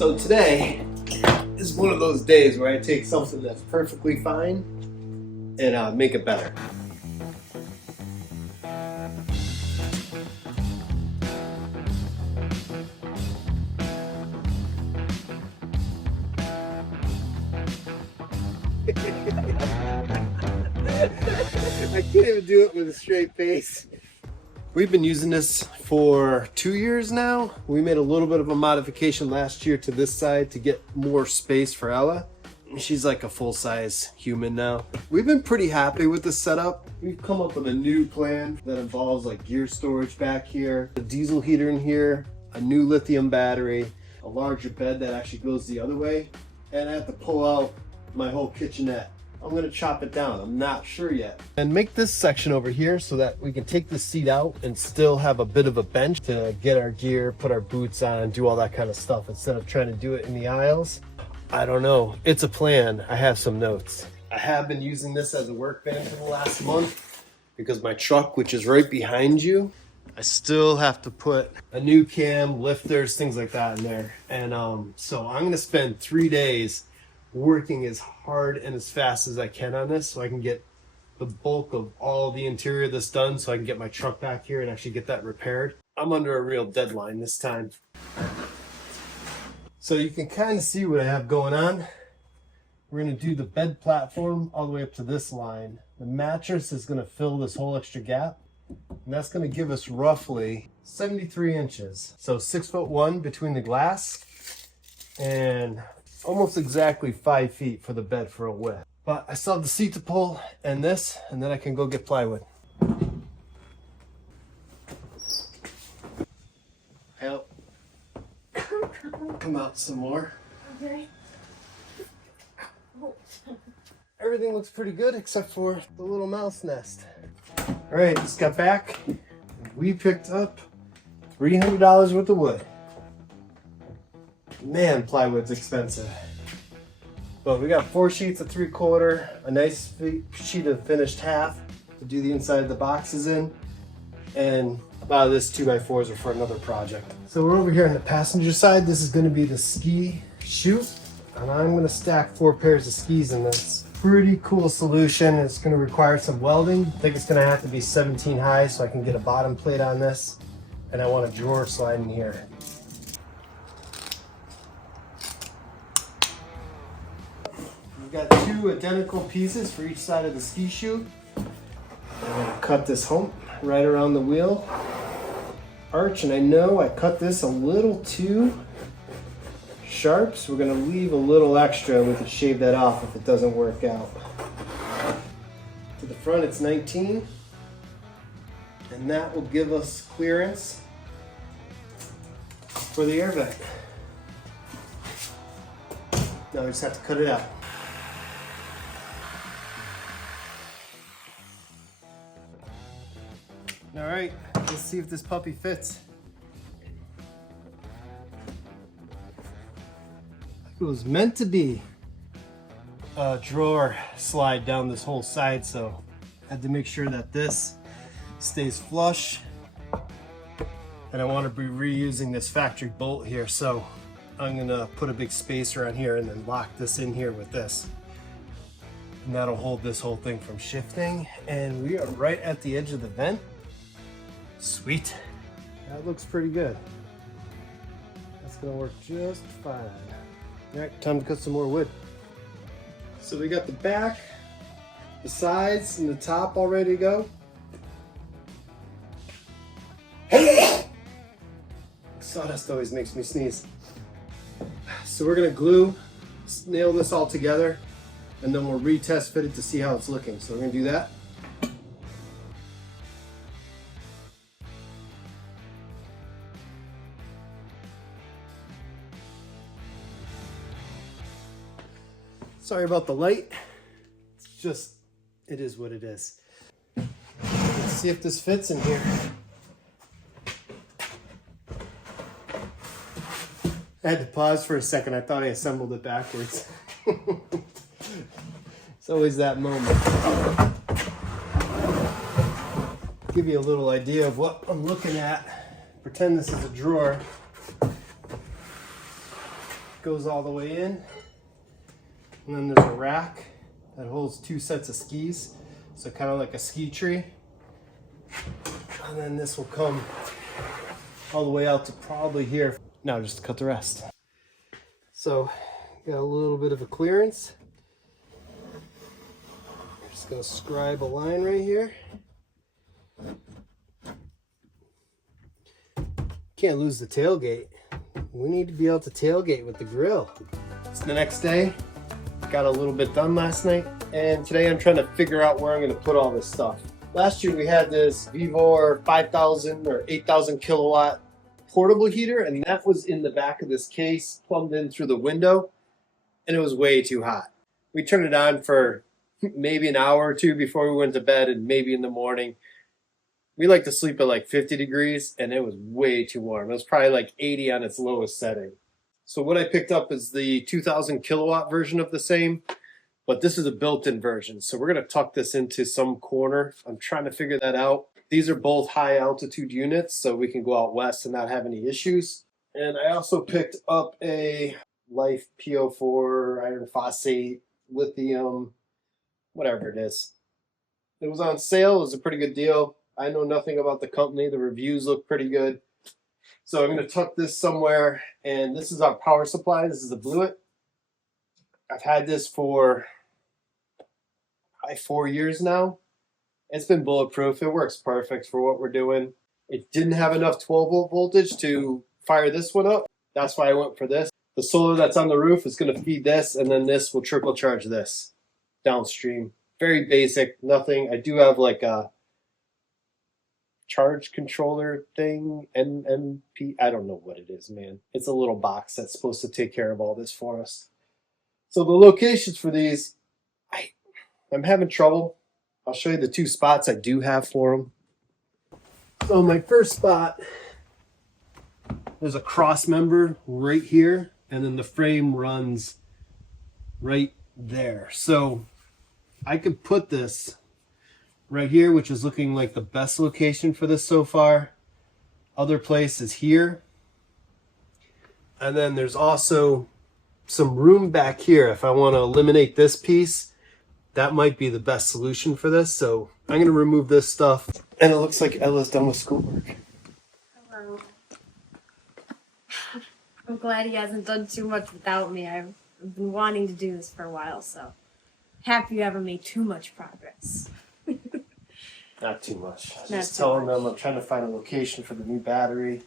So today is one of those days where I take something that's perfectly fine and make it better. I can't even do it with a straight face. We've been using this for 2 years now. We made a little bit of a modification last year to this side to get more space for Ella. She's like a full-size human now. We've been pretty happy with the setup. We've come up with a new plan that involves like gear storage back here, a diesel heater in here, a new lithium battery, a larger bed that actually goes the other way, and I have to pull out my whole kitchenette. I'm gonna chop it down, I'm not sure yet. And make this section over here so that we can take the seat out and still have a bit of a bench to get our gear, put our boots on, do all that kind of stuff instead of trying to do it in the aisles. I don't know, it's a plan. I have some notes. I have been using this as a workbench for the last month because my truck, which is right behind you, I still have to put a new cam, lifters, things like that in there. And so I'm gonna spend 3 days working as hard and as fast as I can on this so I can get the bulk of all the interior of this done so I can get my truck back here and actually get that repaired. I'm under a real deadline this time. So you can kind of see what I have going on. We're going to do the bed platform all the way up to this line. The mattress is going to fill this whole extra gap, and that's going to give us roughly 73 inches. So 6'1" between the glass and almost exactly 5 feet for the bed for a width. But I still have the seat to pull and this, and then I can go get plywood. Help. Come out some more. Okay. Everything looks pretty good except for the little mouse nest. All right, just got back. We picked up $300 worth of wood. Man, plywood's expensive. But we got 4 sheets of 3/4, a nice sheet of finished half to do the inside of the boxes in, and a lot of this 2x4s are for another project. So we're over here on the passenger side. This is going to be the ski chute, and I'm going to stack 4 pairs of skis in this. Pretty cool solution. It's going to require some welding. I think it's going to have to be 17 high so I can get a bottom plate on this, and I want a drawer slide in here. We've got 2 identical pieces for each side of the ski chute. I'm going to cut this hump right around the wheel arch, and I know I cut this a little too sharp, so we're going to leave a little extra. We can shave that off if it doesn't work out. To the front it's 19, and that will give us clearance for the air vent. Now we just have to cut it out. All right, let's see if this puppy fits. It was meant to be a drawer slide down this whole side, so I had to make sure that this stays flush. And I want to be reusing this factory bolt here, so I'm gonna put a big spacer on here and then lock this in here with this. And that'll hold this whole thing from shifting. And we are right at the edge of the vent. Sweet. That looks pretty good. That's gonna work just fine. All right, time to cut some more wood. So we got the back, the sides, and the top all ready to go. Sawdust always makes me sneeze. So we're gonna nail this all together, and then we'll retest fit it to see how it's looking. So we're gonna do that. Sorry about the light. It's just, it is what it is. Let's see if this fits in here. I had to pause for a second. I thought I assembled it backwards. It's always that moment. Give you a little idea of what I'm looking at. Pretend this is a drawer. goes all the way in. And then there's a rack that holds 2 sets of skis. So kind of like a ski tree. And then this will come all the way out to probably here. Now just to cut the rest. So got a little bit of a clearance. Just gonna scribe a line right here. Can't lose the tailgate. We need to be able to tailgate with the grill. It's the next day. Got a little bit done last night. And today I'm trying to figure out where I'm gonna put all this stuff. Last year we had this Vivor 5,000 or 8,000 kilowatt portable heater, and that was in the back of this case, plumbed in through the window, and it was way too hot. We turned it on for maybe an hour or two before we went to bed, and maybe in the morning. We like to sleep at like 50 degrees, and it was way too warm. It was probably like 80 on its lowest setting. So what I picked up is the 2,000 kilowatt version of the same, but this is a built-in version. So we're gonna tuck this into some corner. I'm trying to figure that out. These are both high altitude units, so we can go out west and not have any issues. And I also picked up a Life P04 iron phosphate, lithium, whatever it is. It was on sale. It was a pretty good deal. I know nothing about the company. The reviews look pretty good. So I'm going to tuck this somewhere. And this is our power supply. This is the Bluetti. I've had this for probably 4 years now. It's been bulletproof. It works perfect for what we're doing. It didn't have enough 12-volt voltage to fire this one up. That's why I went for this. The solar that's on the roof is going to feed this, and then this will trickle charge this downstream. Very basic, nothing. I do have like a charge controller thing, NMP. I don't know what it is, man. It's a little box that's supposed to take care of all this for us. So the locations for these, I'm having trouble. I'll show you the 2 spots I do have for them. So my first spot, there's a cross member right here, and then the frame runs right there. So I could put this right here, which is looking like the best location for this so far. Other place is here. And then there's also some room back here. If I want to eliminate this piece, that might be the best solution for this. So I'm going to remove this stuff. And it looks like Ella's done with schoolwork. Hello. I'm glad he hasn't done too much without me. I've been wanting to do this for a while, so happy you haven't made too much progress. Not too much. Just telling them I'm trying to find a location for the new battery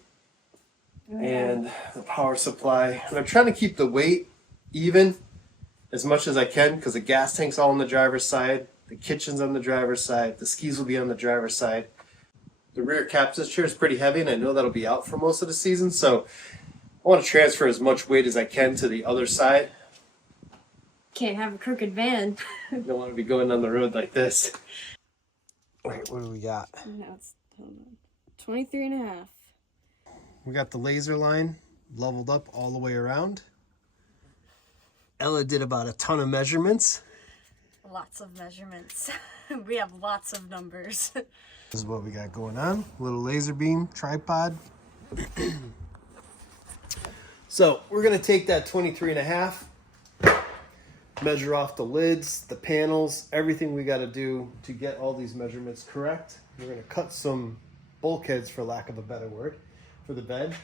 and the power supply. And I'm trying to keep the weight even as much as I can, because the gas tank's all on the driver's side, the kitchen's on the driver's side, the skis will be on the driver's side. The rear captain's chair is pretty heavy, and I know that'll be out for most of the season, so I want to transfer as much weight as I can to the other side. Can't have a crooked van. I don't want to be going on the road like this. Wait, what do we got? No, it's 23 and a half. We got the laser line leveled up all the way around. Ella did about a ton of measurements. Lots of measurements. We have lots of numbers. This is what we got going on. Little laser beam tripod. So we're going to take that 23 and a half, measure off the lids, the panels, everything we got to do to get all these measurements correct. We're going to cut some bulkheads, for lack of a better word, for the bed,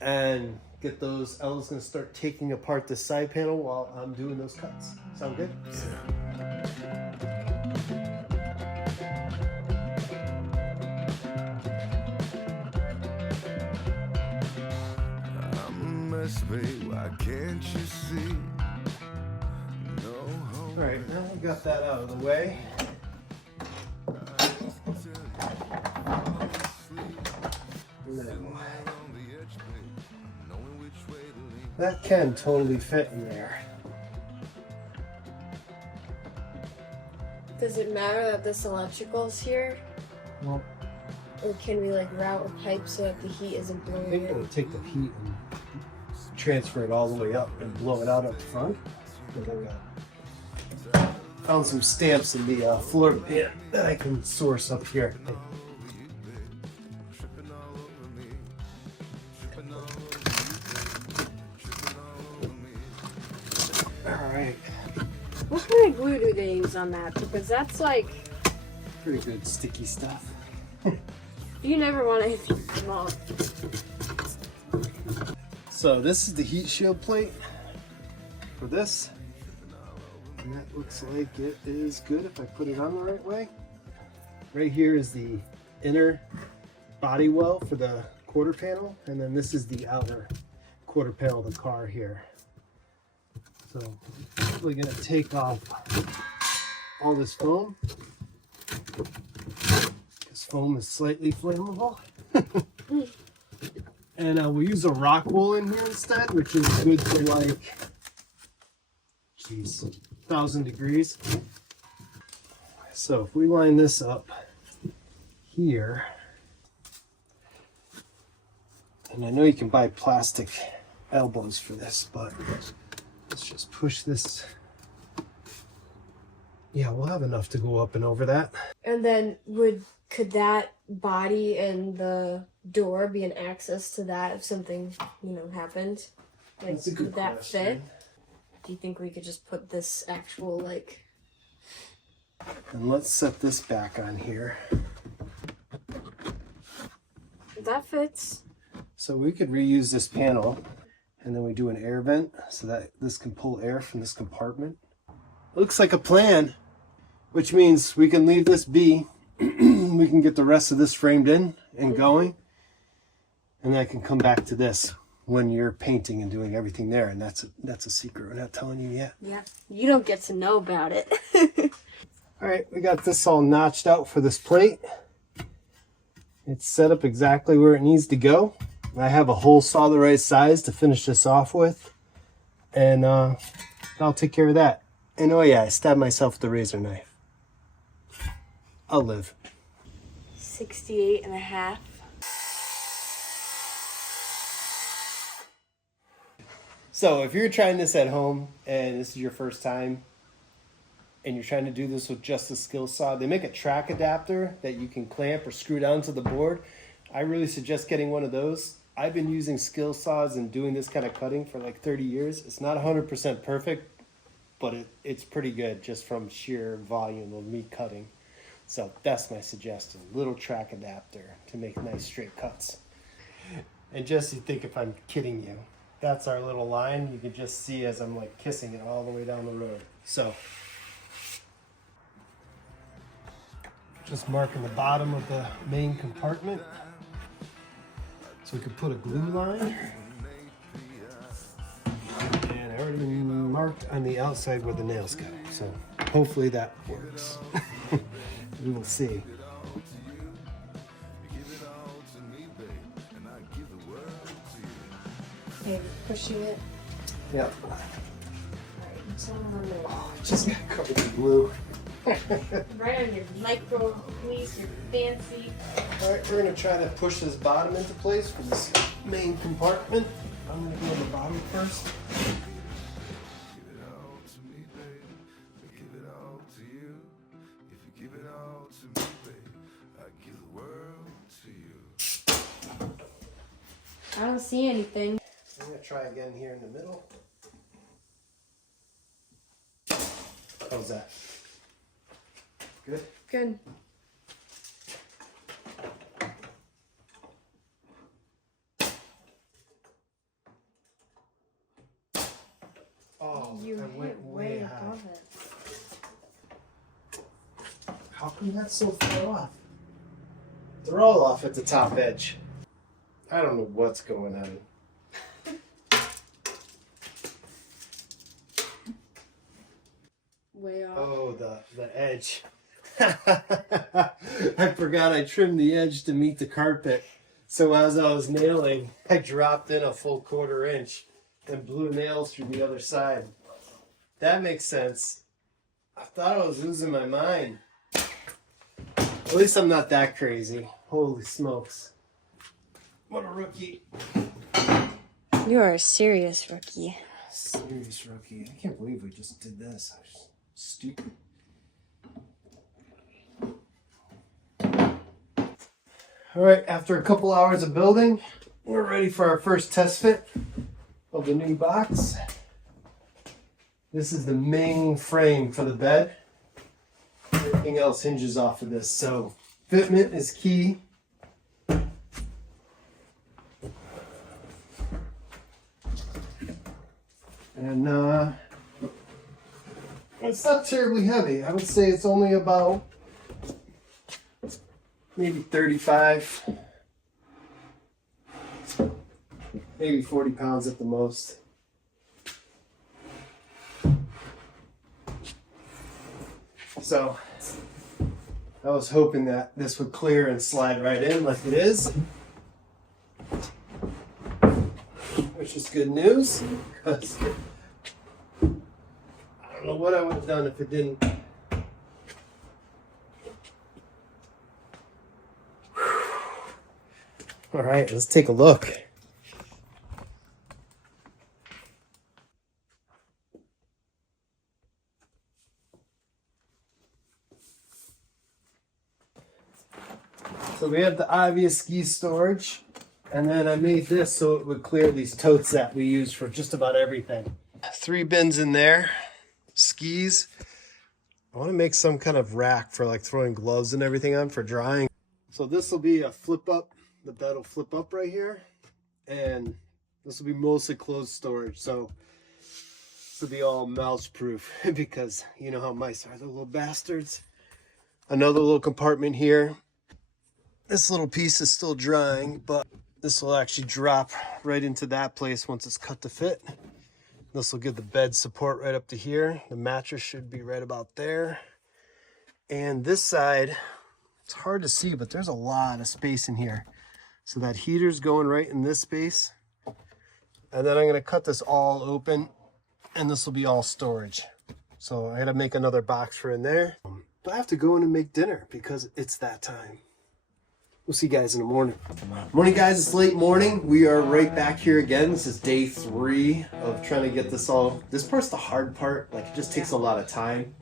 and get those. Ella's going to start taking apart this side panel while I'm doing those cuts. Sound good? Yeah. Why can't you see? All right, now we got that out of the way. That can totally fit in there. Does it matter that this electrical's here? Well, or can we like route a pipe so that the heat isn't I blowing think it? it'll take the heat and transfer it all the way up and blow it out up front. Found some stamps in the floor pan that I can source up here. What kind of glue do they use on that? Because that's like Pretty good sticky stuff. you never want anything to come off. So this is the heat shield plate for this. And that looks like it is good if I put it on the right way. Right here is the inner body well for the quarter panel, and then this is the outer quarter panel of the car here. So I'm probably gonna take off all this foam. This foam is slightly flammable. And we'll use a rock wool in here instead, which is good for like, 1,000 degrees. So if we line this up here, and I know you can buy plastic elbows for this, but let's just push this. Yeah, we'll have enough to go up and over that. And then could that body and the door be an access to that if something, happened? Like, That's a good would that question. fit? Do you think we could just put this actual, like... And let's set this back on here. That fits. So we could reuse this panel, and then we do an air vent so that this can pull air from this compartment. Looks like a plan, which means we can leave this be. We can get the rest of this framed in and going, and then I can come back to this when you're painting and doing everything there. And that's a secret we're not telling you yet. Yeah, you don't get to know about it. All right, we got this all notched out for this plate. It's set up exactly where it needs to go. I have a hole saw the right size to finish this off with, and I'll take care of that. And oh yeah, I stabbed myself with the razor knife. I'll live. 68.5. So if you're trying this at home and this is your first time and you're trying to do this with just a skill saw, they make a track adapter that you can clamp or screw down to the board. I really suggest getting one of those. I've been using skill saws and doing this kind of cutting for like 30 years. It's not 100% perfect, but it's pretty good just from sheer volume of me cutting. So that's my suggestion. Little track adapter to make nice straight cuts. And just you think if I'm kidding you, that's our little line. You can just see as I'm like kissing it all the way down the road. So just marking the bottom of the main compartment. So we could put a glue line. And I already marked on the outside where the nails go. So hopefully that works. We will see. Okay, pushing it. Yep. Oh, Just got covered in glue. right on your micro piece, your fancy. All right, we're gonna try to push this bottom into place for this main compartment. I'm gonna go on the bottom first. I don't see anything. I'm gonna try again here in the middle. How's that? Good? Good. Oh, You I hit went way way high. above it. How come that's so far off? They're all off at the top edge. I don't know what's going on. Way off. Oh, the edge. I forgot I trimmed the edge to meet the carpet. So as I was nailing, I dropped in a full 1/4 inch and blew nails through the other side. That makes sense. I thought I was losing my mind. At least I'm not that crazy. Holy smokes. What a rookie. You are a serious rookie. Serious rookie. I can't believe we just did this. I was stupid. All right, after a couple hours of building, we're ready for our first test fit of the new box. This is the main frame for the bed. Everything else hinges off of this. So fitment is key. And it's not terribly heavy. I would say it's only about maybe 35, maybe 40 pounds at the most. So I was hoping that this would clear and slide right in like it is, which is good news, because I don't know what I would have done if it didn't. All right, let's take a look. So we have the obvious ski storage, and then I made this so it would clear these totes that we use for just about everything. 3 bins in there, skis. I want to make some kind of rack for like throwing gloves and everything on for drying. So this will be a flip up. The bed will flip up right here, and this will be mostly closed storage. So this will be all mouse proof because you know how mice are, the little bastards. Another little compartment here. This little piece is still drying, but this will actually drop right into that place once it's cut to fit. This will give the bed support right up to here. The mattress should be right about there. And this side, it's hard to see, but there's a lot of space in here. So that heater's going right in this space. And then I'm gonna cut this all open, and this will be all storage. So I gotta make another box for in there. But I have to go in and make dinner because it's that time. We'll see you guys in the morning. Morning, guys. It's late morning. We are right back here again. This is day 3 of trying to get this all. This part's the hard part. Like, it just takes a lot of time.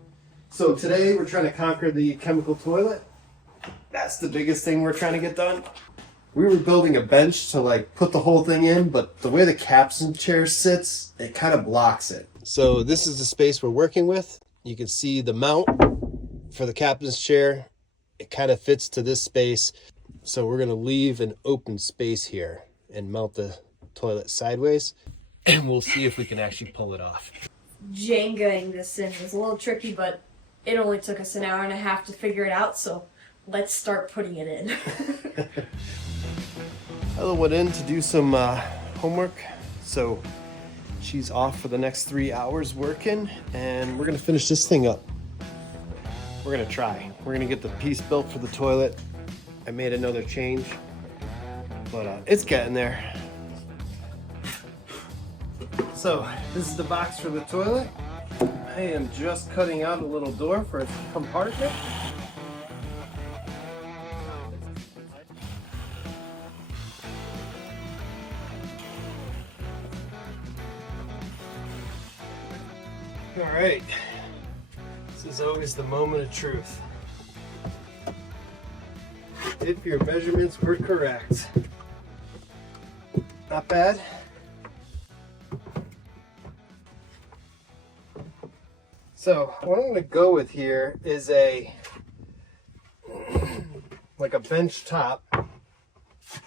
So today we're trying to conquer the chemical toilet. That's the biggest thing we're trying to get done. We were building a bench to like put the whole thing in, but the way the capstan chair sits, it kind of blocks it. So this is the space we're working with. You can see the mount for the captain's chair. It kind of fits to this space. So we're going to leave an open space here and mount the toilet sideways, and we'll see if we can actually pull it off. Jengaing this in was a little tricky, but it only took us an hour and a half to figure it out, so let's start putting it in. Ella went in to do some homework, so she's off for the next 3 hours working, and we're going to finish this thing up. We're going to try. We're going to get the piece built for the toilet. I made another change, but it's getting there. So this is the box for the toilet. I am just cutting out a little door for its compartment. All right, this is always the moment of truth. If your measurements were correct. Not bad. So what I'm going to go with here is like a bench top.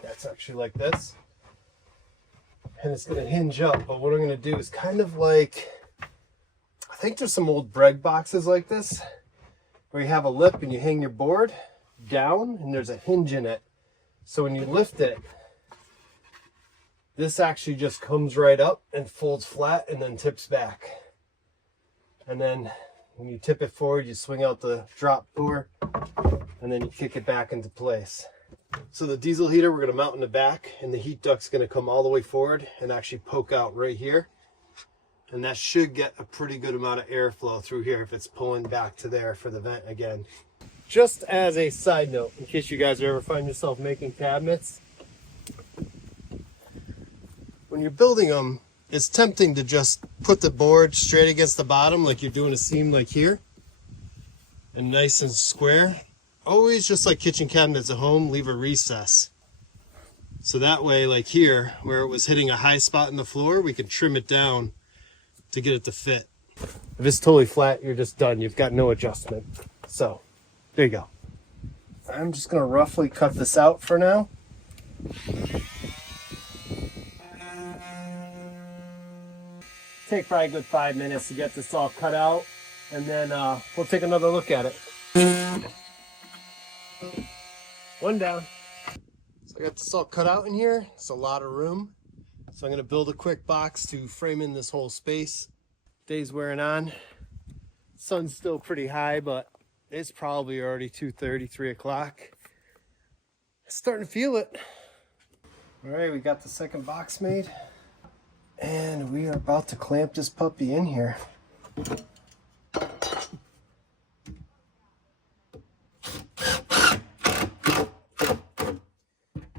That's actually like this. And it's going to hinge up, but what I'm going to do is kind of like, I think there's some old bread boxes like this, where you have a lip and you hang your board down and there's a hinge in it. So when you lift it, this actually just comes right up and folds flat and then tips back. And then when you tip it forward, you swing out the drop door and then you kick it back into place. So the diesel heater, we're going to mount in the back, and the heat duct's going to come all the way forward and actually poke out right here. And that should get a pretty good amount of airflow through here if it's pulling back to there for the vent again. Just as a side note, in case you guys ever find yourself making cabinets, when you're building them, it's tempting to just put the board straight against the bottom like you're doing a seam like here, and nice and square. Always, just like kitchen cabinets at home, leave a recess. So that way, like here, where it was hitting a high spot in the floor, we can trim it down to get it to fit. If it's totally flat, you're just done. You've got no adjustment. So there you go. I'm just gonna roughly cut this out for now. Take probably a good 5 minutes to get this all cut out, and then we'll take another look at it. One down. So I got this all cut out in here. It's a lot of room. So I'm gonna build a quick box to frame in this whole space. Day's wearing on. Sun's still pretty high, but it's probably already 2:30, 3 o'clock. Starting to feel it. All right, we got the second box made. And we are about to clamp this puppy in here.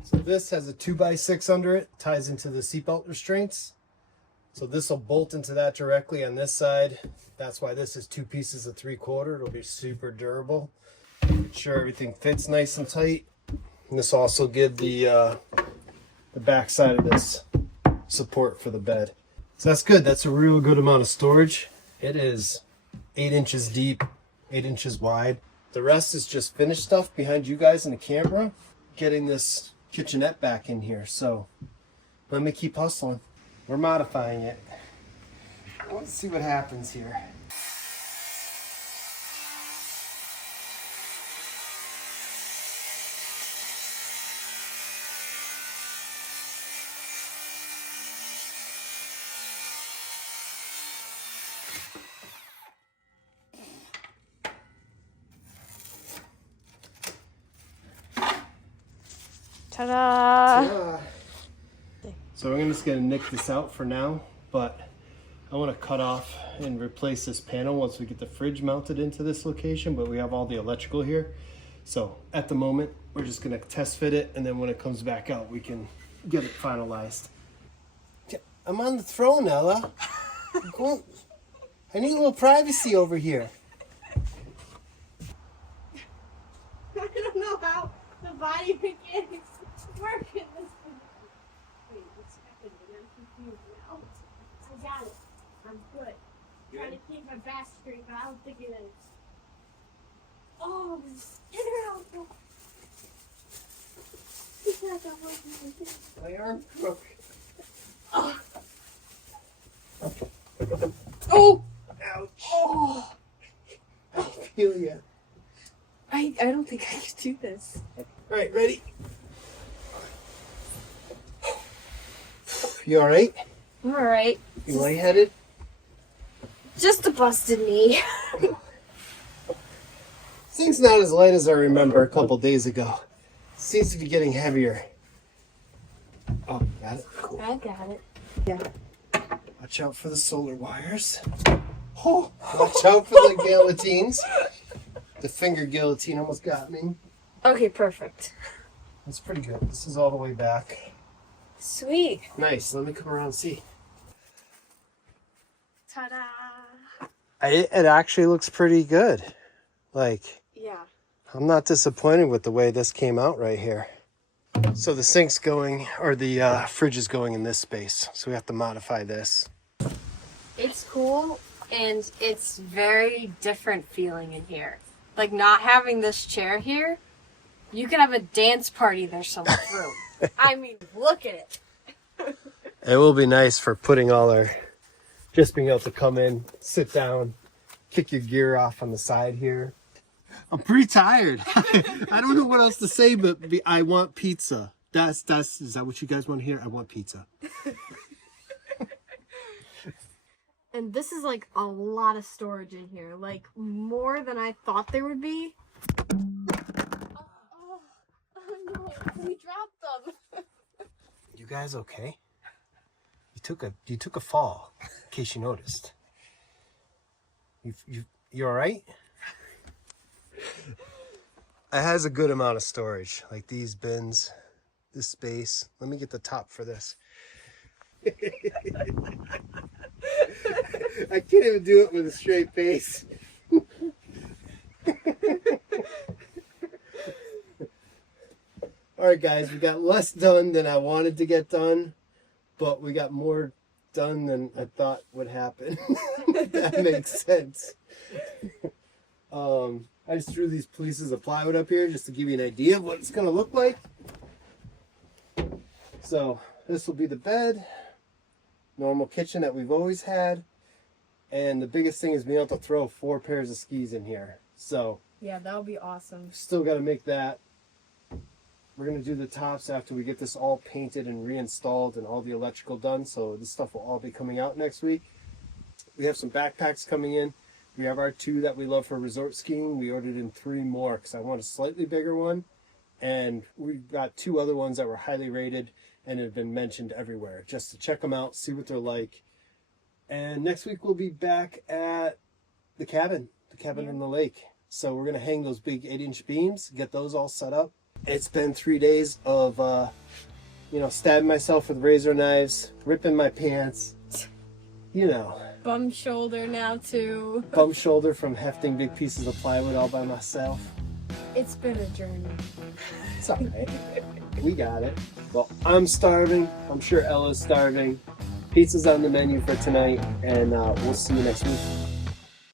So this has a 2x6 under it, ties into the seatbelt restraints. So this will bolt into that directly on this side. That's why this is 2 pieces of 3/4. It'll be super durable. Make sure everything fits nice and tight. And this will also give the back side of this support for the bed. So that's good. That's a real good amount of storage. It is 8 inches deep, 8 inches wide. The rest is just finished stuff behind you guys in the camera, getting this kitchenette back in here. So let me keep hustling. We're modifying it. Let's see what happens here. Ta-da! So I'm just gonna nick this out for now, but I want to cut off and replace this panel once we get the fridge mounted into this location, but we have all the electrical here. So at the moment, we're just gonna test fit it, and then when it comes back out, we can get it finalized. I'm on the throne, Ella. I need a little privacy over here. I don't know how the body begins working this. Wait, what's happening? I'm confused now. I got it. I'm good. Trying to keep my back straight, but I don't think it is. Oh, get her out. It's like I'm working. My arm broke. Oh. Oh. Ouch. Oh. I feel ya. I don't think I can do this. All right, ready? You all right? I'm all right. You lightheaded? Just a busted knee. This thing's not as light as I remember a couple days ago. Seems to be getting heavier. Oh, got it? Cool. I got it. Yeah. Watch out for the solar wires. Oh, watch out for the guillotines. The finger guillotine almost got me. Okay, perfect. That's pretty good. This is all the way back. Sweet. Nice. Let me come around and see. Ta-da! It actually looks pretty good. Like, Yeah. I'm not disappointed with the way this came out right here. So the sink's going, or the fridge is going in this space. So we have to modify this. It's cool, and it's very different feeling in here. Like, not having this chair here, you can have a dance party there's some room. I mean, look at it. It will be nice for putting all our, just being able to come in, sit down, kick your gear off on the side here. I'm pretty tired. I don't know what else to say, but I want pizza. Is that what you guys want to hear? I want pizza. And this is like a lot of storage in here, like more than I thought there would be. Oh no, we dropped them. You guys okay? You took a fall, in case you noticed. You all right? It has a good amount of storage, like these bins, this space. Let me get the top for this. I can't even do it with a straight face. All right, guys, we got less done than I wanted to get done, but we got more done than I thought would happen. If that makes sense. I just threw these pieces of plywood up here just to give you an idea of what it's going to look like. So this will be the bed, normal kitchen that we've always had, and the biggest thing is being able to throw 4 pairs of skis in here. So yeah, that'll be awesome. still got to make that. We're going to do the tops after we get this all painted and reinstalled and all the electrical done. So this stuff will all be coming out next week. We have some backpacks coming in. We have our 2 that we love for resort skiing. We ordered in 3 more because I want a slightly bigger one. And we've got 2 other ones that were highly rated and have been mentioned everywhere, just to check them out, see what they're like. And next week we'll be back at the cabin on the lake. So we're going to hang those big 8-inch beams, get those all set up. It's been 3 days of, stabbing myself with razor knives, ripping my pants, Bum shoulder now too. Bum shoulder from hefting big pieces of plywood all by myself. It's been a journey. It's all right. We got it. Well, I'm starving. I'm sure Ella's starving. Pizza's on the menu for tonight, and we'll see you next week.